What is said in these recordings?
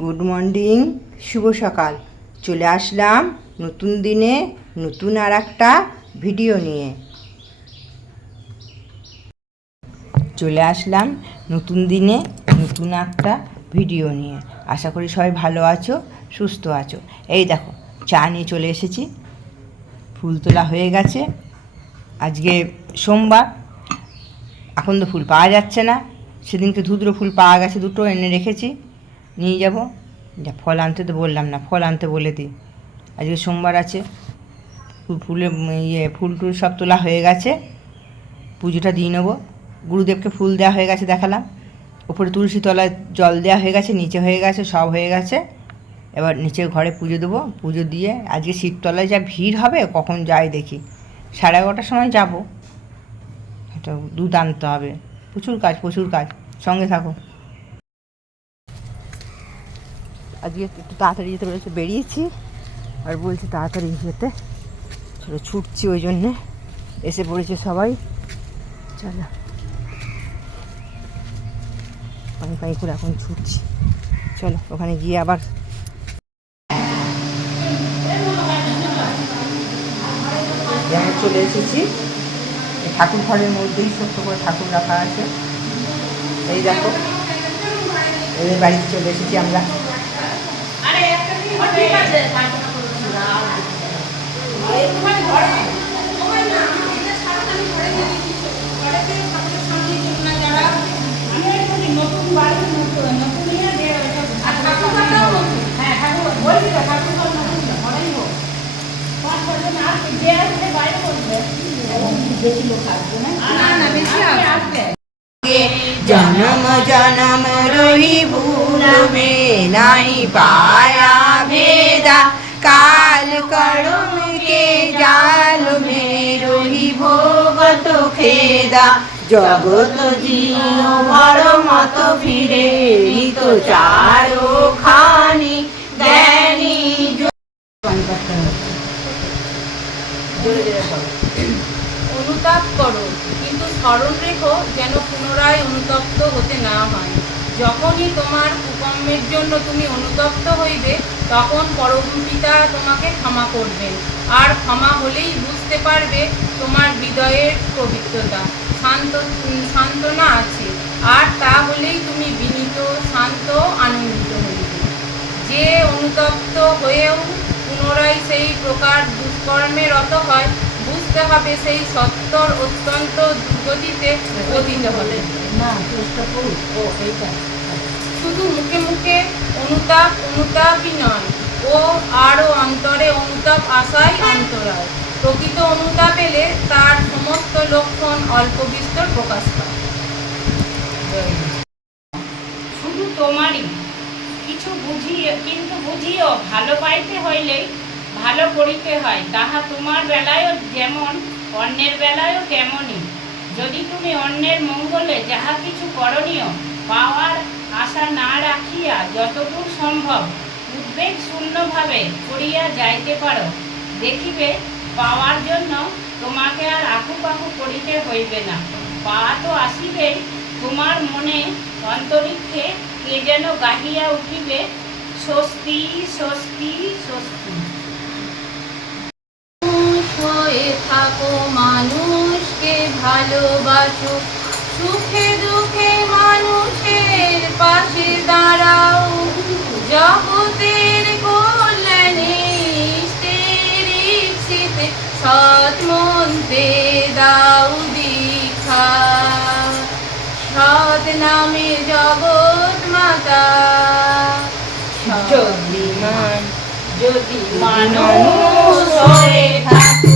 Good morning শুভ সকাল। চলে আসলাম নতুন দিনে নতুন আর একটা ভিডিও নিয়ে। চলে আসলাম নতুন দিনে নতুন একটা ভিডিও নিয়ে। আশা করি সবাই ভালো আছো, সুস্থ আছো। এই দেখো, চা নিয়ে চলে এসেছি। ফুল তোলা হয়ে গেছে। আজকে সোমবার, এখন তো ফুল পাওয়া যাচ্ছে না। সেদিনকে ধুদ্র ফুল পাওয়া গেছে দুটো, এনে রেখেছি। নিয়ে যাব। যা ফল আনতে তো বললাম না, ফল আনতে বলে দিই। আজকে সোমবার আছে, ফুল ইয়ে ফুল টুল সব তোলা হয়ে গেছে। পুজোটা দিয়ে নেব। গুরুদেবকে ফুল দেওয়া হয়ে গেছে দেখালাম। ওপরে তুলসী তলায় জল দেওয়া হয়ে গেছে, নিচে হয়ে গেছে, সব হয়ে গেছে। এবার নিচে ঘরে পুজো দেবো। পুজো দিয়ে আজকে শীততলায় যা ভিড় হবে, কখন যাই দেখি। সাড়ে এগারোটার সময় যাব। এটা দুধ আনতে হবে। প্রচুর কাজ প্রচুর কাজ। সঙ্গে থাকো। আজকে একটু তাড়াতাড়ি যেতে বলেছে, বেরিয়েছি। আর বলছি তাড়াতাড়ি যেতে। চলো ছুটছি ওই জন্যে। এসে পড়েছে সবাই। চলো। পানি পানি করে এখন ছুটছি। চলো, ওখানে গিয়ে আবার চলে এসেছি। ঠাকুর ঘরের মধ্যেই ছোট্ট করে ঠাকুর রাখা আছে। এই দেখো, এদের বাড়িতে চলে এসেছি আমরা। জনম জনম রহি ভুল মে নাই পায়া কে জাল মে রহি ভোগত খেদা। জগত জিও ভর মত ফিরে নিত চারো খানি জ্ঞানী অনুতাপ করো, কিন্তু স্মরণ রেখো যেন পুনরায় অনুতপ্ত হতে না হয়। যখনই তোমার কুকর্মের জন্য তুমি অনুতপ্ত হইবে, তখন পরম পিতা তোমাকে ক্ষমা করবেন। আর ক্ষমা হলেই বুঝতে পারবে তোমার হৃদয়ের পবিত্রতা। শান্ত সান্ত্বনা আছে। আর তা হলেই তুমি বিনীত, শান্ত, আনন্দিত হইবে। যে অনুতপ্ত হয়েও পুনরায় সেই প্রকার দুষ্কর্মে রত হয় বুঝতে হবে সেই সত্তর অত্যন্ত দুর্গতিতে পতিত হবে। শুধু মুখে মুখে অনুতাপ অনুতাপই নয় ও আরও অন্তরে অনুতাপ আসাই অন্তরায় প্রকৃত অনুতাপ এলে তার সমস্ত লক্ষণ অল্প বিস্তর প্রকাশ পায়। শুধু তোমারই। কিছু বুঝিয়ে কিন্তু বুঝিও ভালো পাইতে হইলে ভালো করিতে হয়, তাহা তোমার বেলায়ও যেমন, অন্যের বেলায়ও তেমনই। যদি তুমি অন্যের মঙ্গলে যাহা কিছু করণীয়, পাওয়ার আশা না রাখিয়া যতদূর সম্ভব উদ্বেগ শূন্যভাবে করিয়া যাইতে পারো। দেখিবে, পাওয়ার জন্য তোমাকে আর আকুপাকু করিতে হইবে না। পাওয়া তো আসিবে তোমার মনে অন্তরিক্ষে কে যেন গাহিয়া উঠিবে, স্বস্তি স্বস্তি স্বস্তি। হয়ে থাকো মানুষকে ভালোবাসো। সুখে দুঃখে মানুষের পাশে দাঁড়াও। জগতের কল্যাণে ইষ্টের সৎ মন্ত্রে দাও দীক্ষা। সৎ নামে জগৎ মাতা। যদি মান যদি মানুষ হয়ে থাকো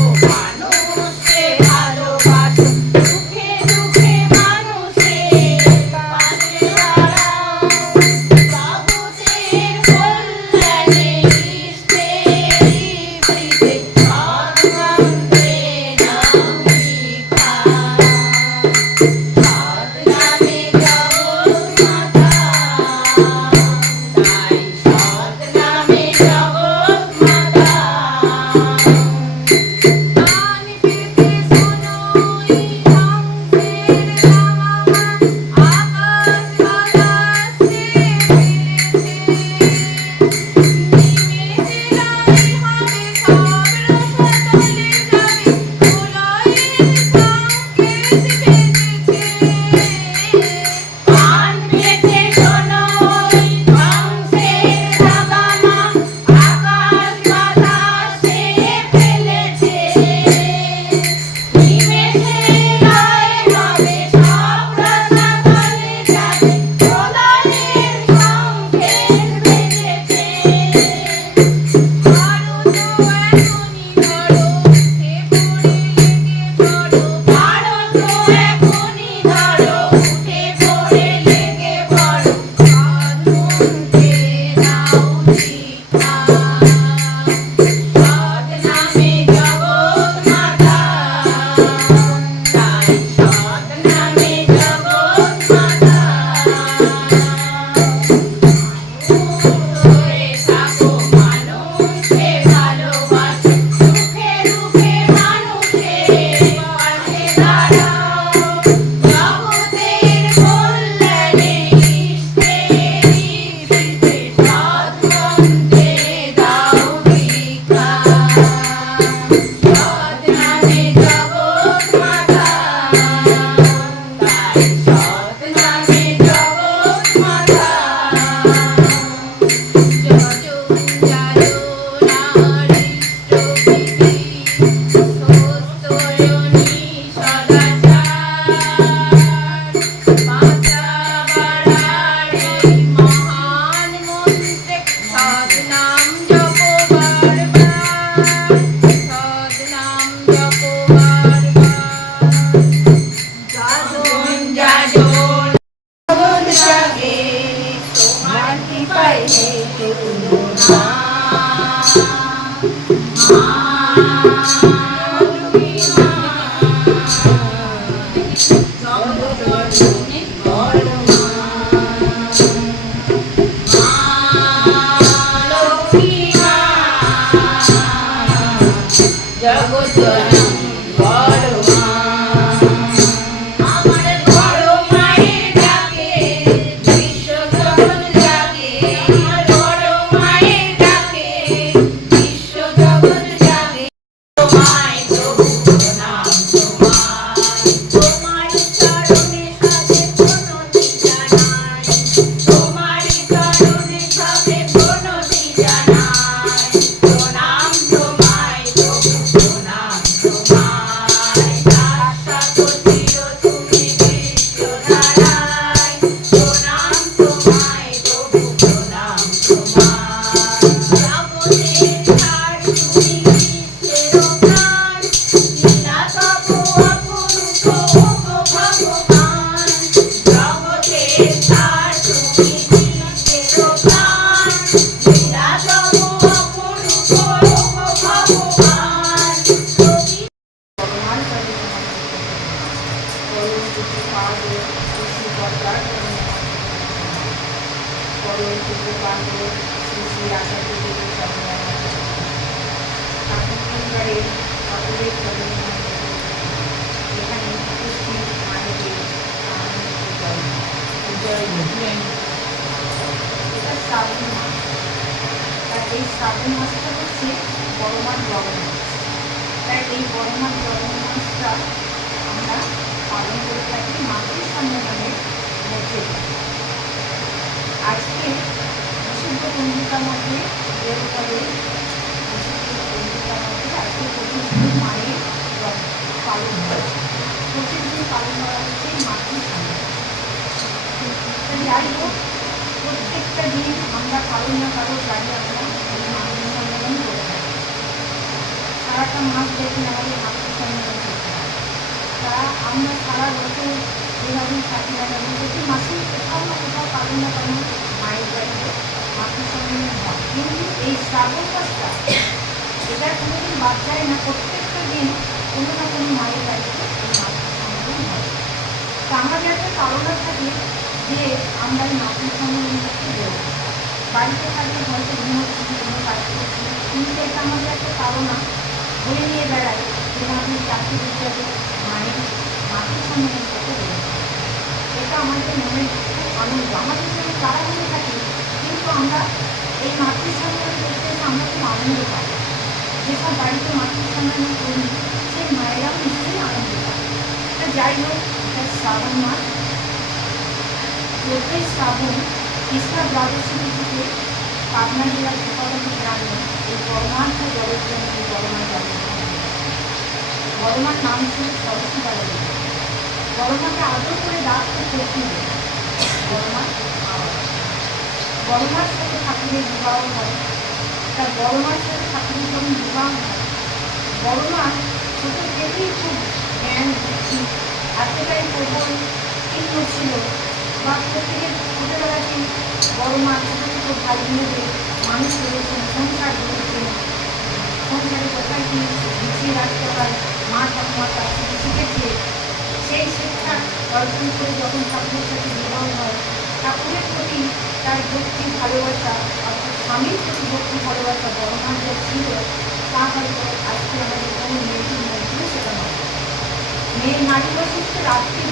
এই শ্রাবণ মাসটা হচ্ছে বড়মান জগন মাস তাই এই বড়মান জগন মাসটা আমরা পালন করে থাকি মাতৃ সম্মেলনের মধ্যে। আজকে বিশুদ্ধ পঞ্জিকার মধ্যে করে বিশুদ্ধ পঞ্জিকার মধ্যে আজকে পঁচিশ দিন মায়ের পালন হয়েছে পঁচিশ দিন পালন করা হচ্ছে মাতৃ সম্মেলন যাই হোক, প্রত্যেকটা দিন আমরা কারও না কারও জায়গায় আমরা এই মাতৃ সম্মেলন করে থাকি সারাটা মাস দেখি আমাদের সম্মেলন করতে তা আমরা সারা বছর যেভাবে থাকি না কেন, প্রতি মাসে কোথাও না কোথাও কারও না কারও মায়ের বাড়িতে সম্মেলন হয় কিন্তু এই শ্রাবণ মাসটা এটা কোনোদিন বাদ যায় না, প্রত্যেকটা দিন কোনো না কোনো মায়ের বাড়িতে এই মাতৃ সম্মেলন হয় তা আমাদের একটা কারণা থাকে যে আমরা এই করতে বেরোবো বাড়িতে থাকলে হয়তো ঘুমোচ্ছি কোনো কাজ করছি কিন্তু এটা আমাদের একটা কারণা ধরে নিয়ে বেড়াই। যে আমাদের চাকরি দিতে হবে মায়ের মাতৃ সম্মেলন করতে বেরোবো এটা আমাদের মনে আনন্দ। আমাদের যদি তারা হয়ে থাকে, কিন্তু আমরা এই মাতৃ সম্মেলন করতে আমরা খুব আনন্দ পাই। যেসব বাড়িতে মাতৃ সম্মেলন করি, সেই মায়েরাও নিশ্চয়ই আনন্দ পায়। যাই হোক, এটা শ্রাবণ মাস। চোদ্দই শ্রাবণ কৃষ্ণা দ্বাদশী তিথিতে পাবনা জেলার গোপালনী গ্রামে এই জন্য এই বর্মার জন্ম বর্মার নাম ছিল সরস্বতী বর্মাকে আদর করে ডাক করতে বর্মা বর্মার সাথে ঠাকুরের বিবাহ হয় তা বড়মার সাথে ঠাকুরের যখন বিবাহ হয় বড়মা ছোট থেকেই খুব জ্ঞান বুদ্ধি এতটাই প্রবল তীক্ষ্ণ ছিল ছোটোবেলাতে বড় মা ছোটো ভাই বোনদের মানুষ করেছেন কোথায় কি গুছিয়ে রাখতে হয়? মা ঠাকুমার কাছ থেকে শিখেছে। সেই শিক্ষা অর্জন করে যখন ঠাকুরের সাথে বিবাহ হয়, ঠাকুরের প্রতি তার ভক্তি, ভালোবাসা, অর্থাৎ ভক্তি, ভালোবাসা বড় যে ছিল, তা হয়তো আজকে আমাদের কোনো মেয়েটির মধ্যেও সেটা নয়। মেয়ের নারী বৈশিষ্ট্য রাত্রি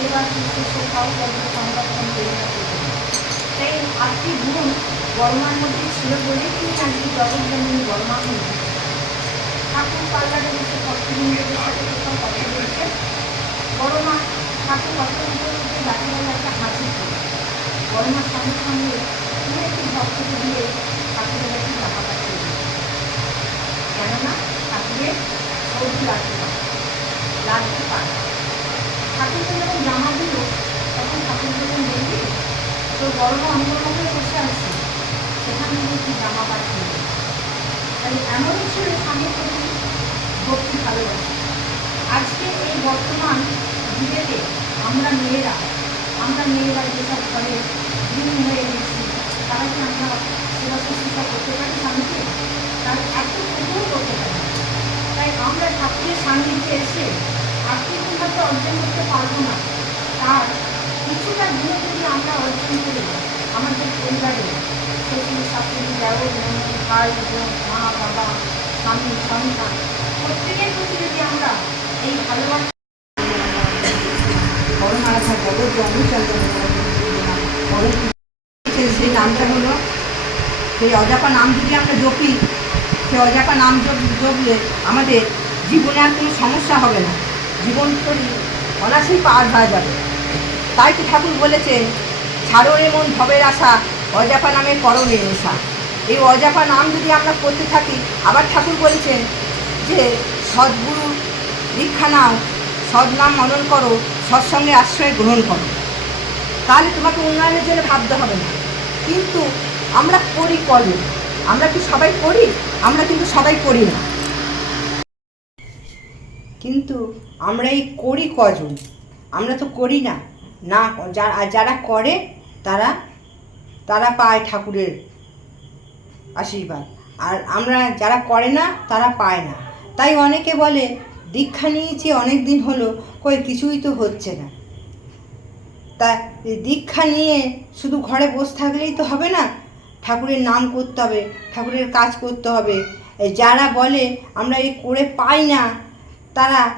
সেবা করে তাই আটটি গুণ বর্মার মধ্যে ছিল বলেই তিনি আজকে জগৎজননী বর্মা হয়ে ঠাকুর পাল্লারে বসে ভক্তবৃন্দদের সাথে কোথাও কথা বলছে বড় মা ঠাকুর কত উপরে উঠে একটা হাসি মার সঙ্গে সঙ্গে তিনি একটি ভক্তকে দিয়ে ঠাকুরের একটি টাকা পাঠিয়ে কেননা, ঠাকুরের সবজি লাগতে পারে লাগতে পারে ঠাকুরকে যখন জামা দিল, তখন ঠাকুর যখন দেখবি তোর বড়রা অন্যরকম বসে আছে, সেখানে থেকে তুই জামা পাঠিয়ে তাই এমন ছেলে স্বামীর প্রতি ভক্তি ভালোবাসে। আজকে এই বর্তমান যুগেতে আমরা মেয়েরা আমরা মেয়েরা যেসব ঘরে দিন হয়ে গেছি, তারা কি আমরা সেবা শুশ্রূষা করতে পারি স্বামীকে? তার এত কঠোর করতে পারি। তাই আমরা ঠাকুরের সান্নিধ্যে এসে তার কিছুটা দিনে যদি আমরা অর্জন করি, আমাদের পরিবারে ননদ ভাই, বোন, মা, বাবা, স্বামী, সন্তান, প্রত্যেকের প্রতি যদি আমরা এই ভালোবাসা সেই নামটা হলো, সেই অজাপা নাম যদি আমরা জপি, সেই অজাপা নাম জপ- জপলে আমাদের জীবনে আর কোনো সমস্যা হবে না। জীবন করি অনাসেই পার হয়ে যাবে। তাই তো ঠাকুর বলেছেন, ছাড়ো এমন ভবের আশা অজাপা নামে করণে নেশা। এই অজাপা নাম যদি আমরা করতে থাকি, আবার ঠাকুর বলেছেন যে, সদ্গুরু দীক্ষা নাও সদ্নাম মনন করো সৎসঙ্গে আশ্রয় গ্রহণ করো। তাহলে তোমাকে উন্নয়নের জন্য ভাবতে হবে না। কিন্তু আমরা করি কবে? আমরা কি সবাই করি? আমরা কিন্তু সবাই করি না। কিন্তু আমরা এই করি কজন? আমরা তো করি না। না যা- আর যারা করে, তারা তারা পায় ঠাকুরের আশীর্বাদ। আর আমরা যারা করে না, তারা পায় না। তাই অনেকে বলে, দীক্ষা নিয়েছি অনেক দিন হলো, কই কিছুই তো হচ্ছে না। তা দীক্ষা নিয়ে শুধু ঘরে বসে থাকলেই তো হবে না? ঠাকুরের নাম করতে হবে, ঠাকুরের কাজ করতে হবে। যারা বলে, আমরা এই করে পাই না, তারা,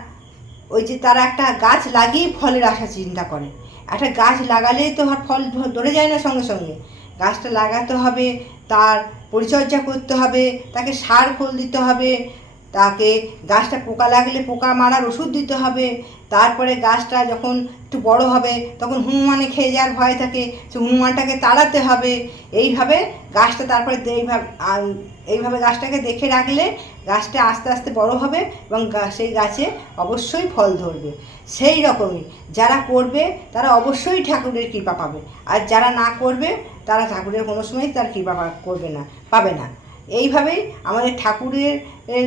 ওই যে তারা একটা গাছ লাগিয়ে ফলের আশা চিন্তা করে। একটা গাছ লাগালেই তো আর ফল ধরে যায় না সঙ্গে সঙ্গে। গাছটা লাগাতে হবে, তার পরিচর্যা করতে হবে, তাকে সার খোল দিতে হবে তাকে গাছটা পোকা লাগলে পোকা মারার ওষুধ দিতে হবে। তারপরে গাছটা যখন একটু বড় হবে, তখন হনুমানে খেয়ে যাওয়ার ভয় থাকে সে হনুমানটাকে তাড়াতে হবে। এইভাবে গাছটা তারপরে এইভাবে এইভাবে গাছটাকে দেখে রাখলে গাছটা আস্তে আস্তে বড় হবে এবং সেই গাছে অবশ্যই ফল ধরবে। সেই রকমই যারা করবে, তারা অবশ্যই ঠাকুরের কৃপা পাবে। আর যারা না করবে, তারা ঠাকুরের কোনো সময় তার কৃপা করবে না, পাবে না। এইভাবেই আমাদের ঠাকুরের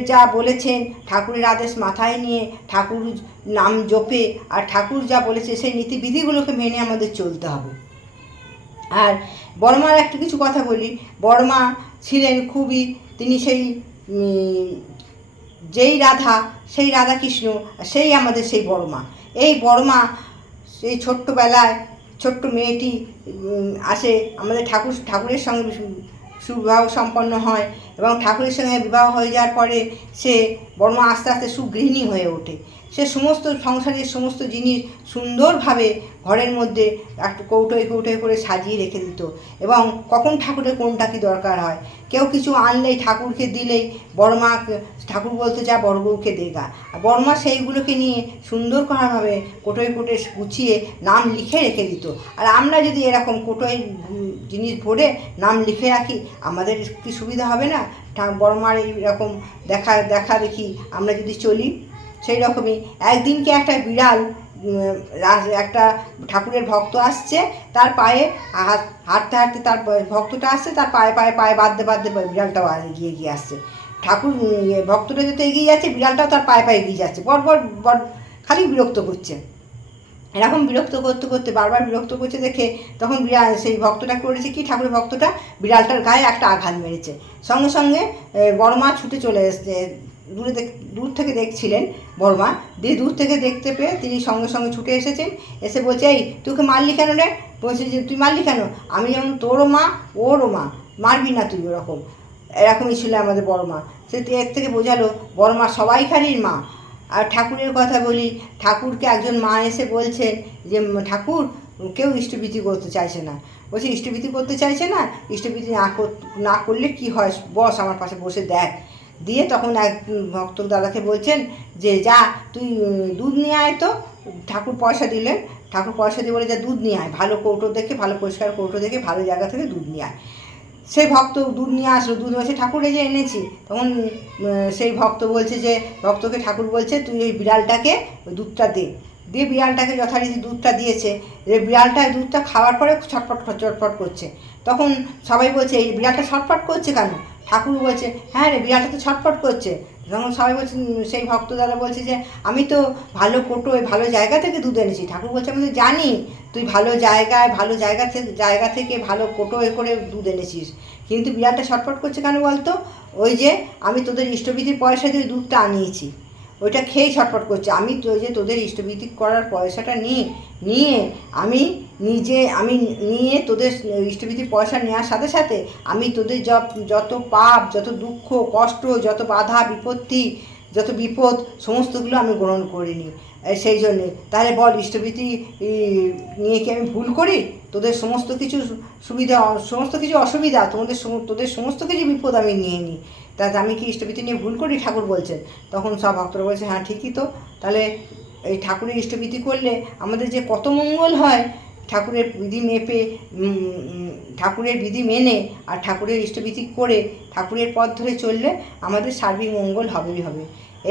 যা বলেছেন, ঠাকুরের আদেশ মাথায় নিয়ে ঠাকুর নাম জপে আর ঠাকুর যা বলেছে সেই নীতিবিধিগুলোকে মেনে আমাদের চলতে হবে। আর বর্মার একটা কিছু কথা বলি। বর্মা ছিলেন খুবই, তিনি সেই যেই রাধা, সেই রাধাকৃষ্ণ আর সেই আমাদের সেই বড়মা। এই বড়মা সেই ছোট্টবেলায় ছোট্ট মেয়েটি আসে আমাদের ঠাকুর, ঠাকুরের সঙ্গে সুবিবাহ সম্পন্ন হয় এবং ঠাকুরের সঙ্গে বিবাহ হয়ে যাওয়ার পরে সে বর্মা আস্তে আস্তে সুগৃহিণী হয়ে ওঠে। সে সমস্ত সংসারের সমস্ত জিনিস সুন্দরভাবে ঘরের মধ্যে একটু কৌটোয় কৌটোয় করে সাজিয়ে রেখে দিত। এবং কখন ঠাকুরের কোনটা কি দরকার হয়? কেউ কিছু আনলেই ঠাকুরকে দিলেই বড়মা ঠাকুর বলতে, যা বড় বউকে দেগা আর বড়মা সেইগুলোকে নিয়ে সুন্দর করাভাবে কোটোয় কোটোয় গুছিয়ে নাম লিখে রেখে দিত। আর আমরা যদি এরকম কোটোয় জিনিস ভরে নাম লিখে রাখি, আমাদের কি সুবিধা হবে না? বড়মার এইরকম দেখা দেখা দেখি আমরা যদি চলি। সেই রকমই। একদিনকে একটা বিড়াল একটা ঠাকুরের ভক্ত আসছে তার পায়ে হাত হাঁটতে হাঁটতে তার ভক্তটা আসছে তার পায়ে পায়ে পায়ে বাঁধতে বাঁধতে বিড়ালটাও এগিয়ে এগিয়ে আসছে। ঠাকুর ইয়ে, ভক্তটা যত এগিয়ে যাচ্ছে বিড়ালটাও তার পায়ে পায়ে এগিয়ে যাচ্ছে। বড় বড় বড় খালি বিরক্ত করছে। এরকম বিরক্ত করতে করতে বারবার বিরক্ত করছে দেখে তখন বিড়াল সেই ভক্তটা করেছে কি ঠাকুরের ভক্তটা বিড়ালটার গায়ে একটা আঘাত মেরেছে। সঙ্গে সঙ্গে এ, বড়মা ছুটে চলে এসছে দূরে দূর থেকে দেখছিলেন বড়মা। দিয়ে দূর থেকে দেখতে পেয়ে তিনি সঙ্গে সঙ্গে ছুটে এসেছেন। এসে বলছে, এই, তোকে মারলি কেন রে? বলছে যে, তুই মারলি কেন? আমি যেমন তোরও মা, ওরও মা। মারবি না তুই ওরকম। এরকমই ছিল আমাদের বড় মা সে এর থেকে বোঝালো বড় মা সবাইকারই মা। আর ঠাকুরের কথা বলি, ঠাকুরকে একজন মা এসে বলছেন যে, ঠাকুর, কেউ ইষ্টভীতি করতে চাইছে না। বলছে ইষ্টভীতি করতে চাইছে না? ইষ্টভীতি না না করলে কি হয়? বস আমার পাশে বসে দেখ। দিয়ে তখন এক ভক্ত দাদাকে বলছেন যে, যা, তুই দুধ নিয়ে আয় তো। ঠাকুর পয়সা দিলেন। ঠাকুর পয়সা দিয়ে বলে, যা, দুধ নিয়ে আয়। ভালো কৌটো দেখে, ভালো পরিষ্কার কৌটো দেখে, ভালো জায়গা থেকে দুধ নিয়ে আয়। সেই ভক্ত দুধ নিয়ে আসলো। দুধ বলছে ঠাকুর এই যে এনেছি। তখন সেই ভক্ত বলছে যে, ভক্তকে ঠাকুর বলছে, তুই ওই বিড়ালটাকে দুধটা দে। দিয়ে বিড়ালটাকে যথারীতি দুধটা দিয়েছে। যে বিড়ালটা দুধটা খাওয়ার পরে ছটপট চটপট করছে। তখন সবাই বলছে, এই বিড়ালটা ছটপট করছে কেন? ঠাকুর বলছে হ্যাঁ রে, বিড়ালটা তো ছটফট করছে। তখন সবাই বলছে সেই ভক্ত দাদা বলছে যে, আমি তো ভালো কোটোয় ভালো জায়গা থেকে দুধ এনেছি। ঠাকুর বলছে, আমি তো জানি, তুই ভালো জায়গায়, ভালো জায়গা থেকে জায়গা থেকে ভালো কোটো এ করে দুধ এনেছিস। কিন্তু বিড়ালটা ছটফট করছে কেন বলতো? ওই যে, আমি তোদের ইষ্টবিধির পয়সা দিয়ে দুধটা আনিয়েছি। ওইটা খেয়েই ছটফট করছে। আমি তো যে তোদের ইষ্টবিধি করার পয়সাটা নিয়ে নিয়ে আমি নিজে, আমি নিয়ে তোদের ইষ্টবিধির পয়সা নেওয়ার সাথে সাথে আমি তোদের যত পাপ, যত দুঃখ, কষ্ট, যত বাধা, বিপত্তি, যত বিপদ, সমস্তগুলো আমি গ্রহণ করিনি। সেই জন্যে। তাহলে বল ইষ্টবিধি ই, নিয়ে কি আমি ভুল করি? তোদের সমস্ত কিছু সুবিধা সমস্ত কিছু অসুবিধা তোমাদের তোদের সমস্ত কিছু বিপদ আমি নিয়ে নিই। তাতে আমি কি ইষ্টবিধি নিয়ে ভুল করি? ঠাকুর বলছেন। তখন সব ভক্তরা বলছে হ্যাঁ ঠিকই তো। তাহলে এই ঠাকুরের ইষ্টবিধি করলে আমাদের যে কত মঙ্গল হয় ঠাকুরের বিধি মেপে ঠাকুরের বিধি মেনে আর ঠাকুরের ইষ্টবিধি করে ঠাকুরের পথ ধরে চললে আমাদের সার্বিক মঙ্গল হবেই হবে।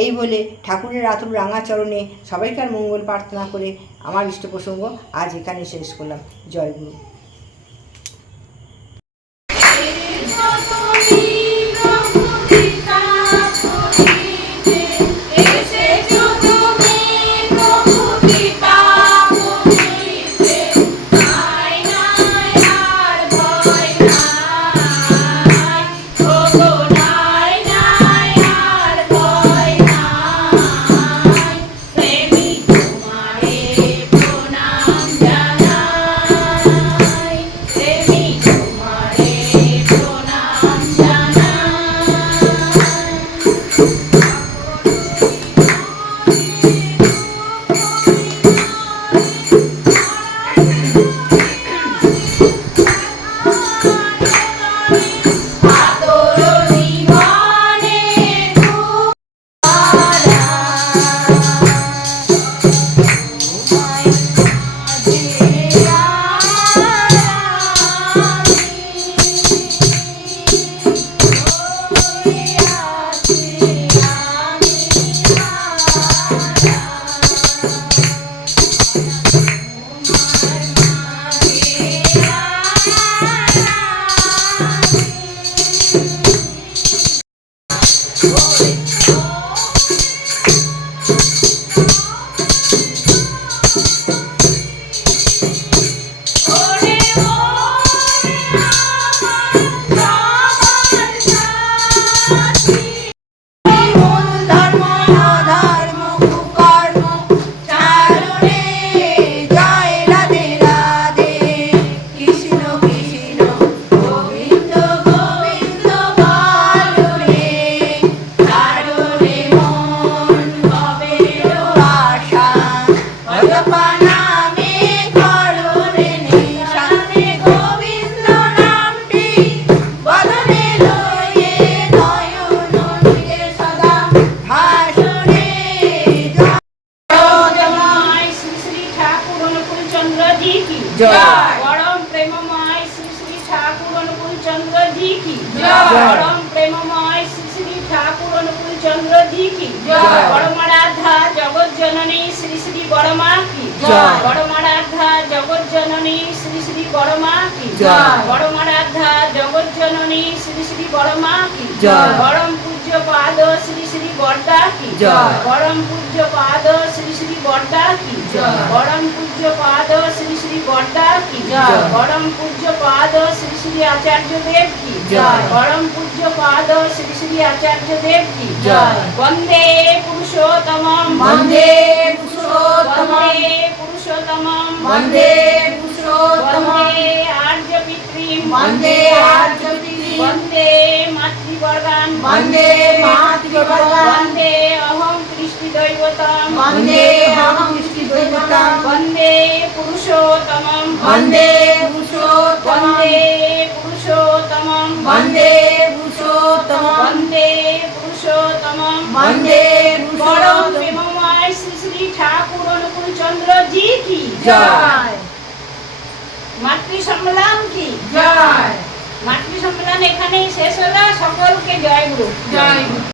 এই বলে ঠাকুরের আতুর রাঙাচরণে সবাইকার মঙ্গল প্রার্থনা করে আমার ইষ্ট প্রসঙ্গ আজ এখানে শেষ করলাম। জয় গুরু। কি? পরম প্রেমময় শ্রী শ্রী ঠাকুর অনুকূল চন্দ্র জি কি? পরমারাধ্যা জগৎ জননী শ্রী শ্রী বড়মা কি? পরমারাধ্যা জগৎ জননী শ্রী শ্রী বড়মা কি। পরমারাধ্যা জগৎ জননী শ্রী শ্রী বড়মা কি? পরম পূজ্য পাদ শ্রী শ্রী বর্দা কি পরম পূজ্য পাদ শ্রী শ্রী বর্দা কি। পরম পূজ্য পাদ শ্রী শ্রী কি? জয়। পরম পূজ্য পাদ শ্রী শ্রী আচার্য দেব কি? জয়। পরম পূজ্য পাদ শ্রী শ্রী আচার্য দেব কি? জয়। বন্দে পুরুষোত্তমম। বন্দে পুরুষোত্তমম। বন্দে পুরুষোত্তমম। বন্দে পুরুষোত্তমম বন্দে আর্য পিতৃম বন্দে মাতৃবর্গান বন্দে মাতৃবর্গান বন্দে অহং কৃষ্টি দৈবতম বন্দে অহং বন্দে পুরুষোত্তমম বন্দে পুরুষোত্তমম বন্দে পুরুষোত্তমম বন্দে পুরুষোত্তমম বন্দে পুরুষোত্তমম বন্দে পরম প্রেমময় শ্রী শ্রী ঠাকুর অনুকূল চন্দ্র জি কি জয়। মাতৃ সম্মেলন কি জয় মাতৃ সম্মেলন এখানেই শেষ হলো সকলকে জয় গুরু জয় গুরু।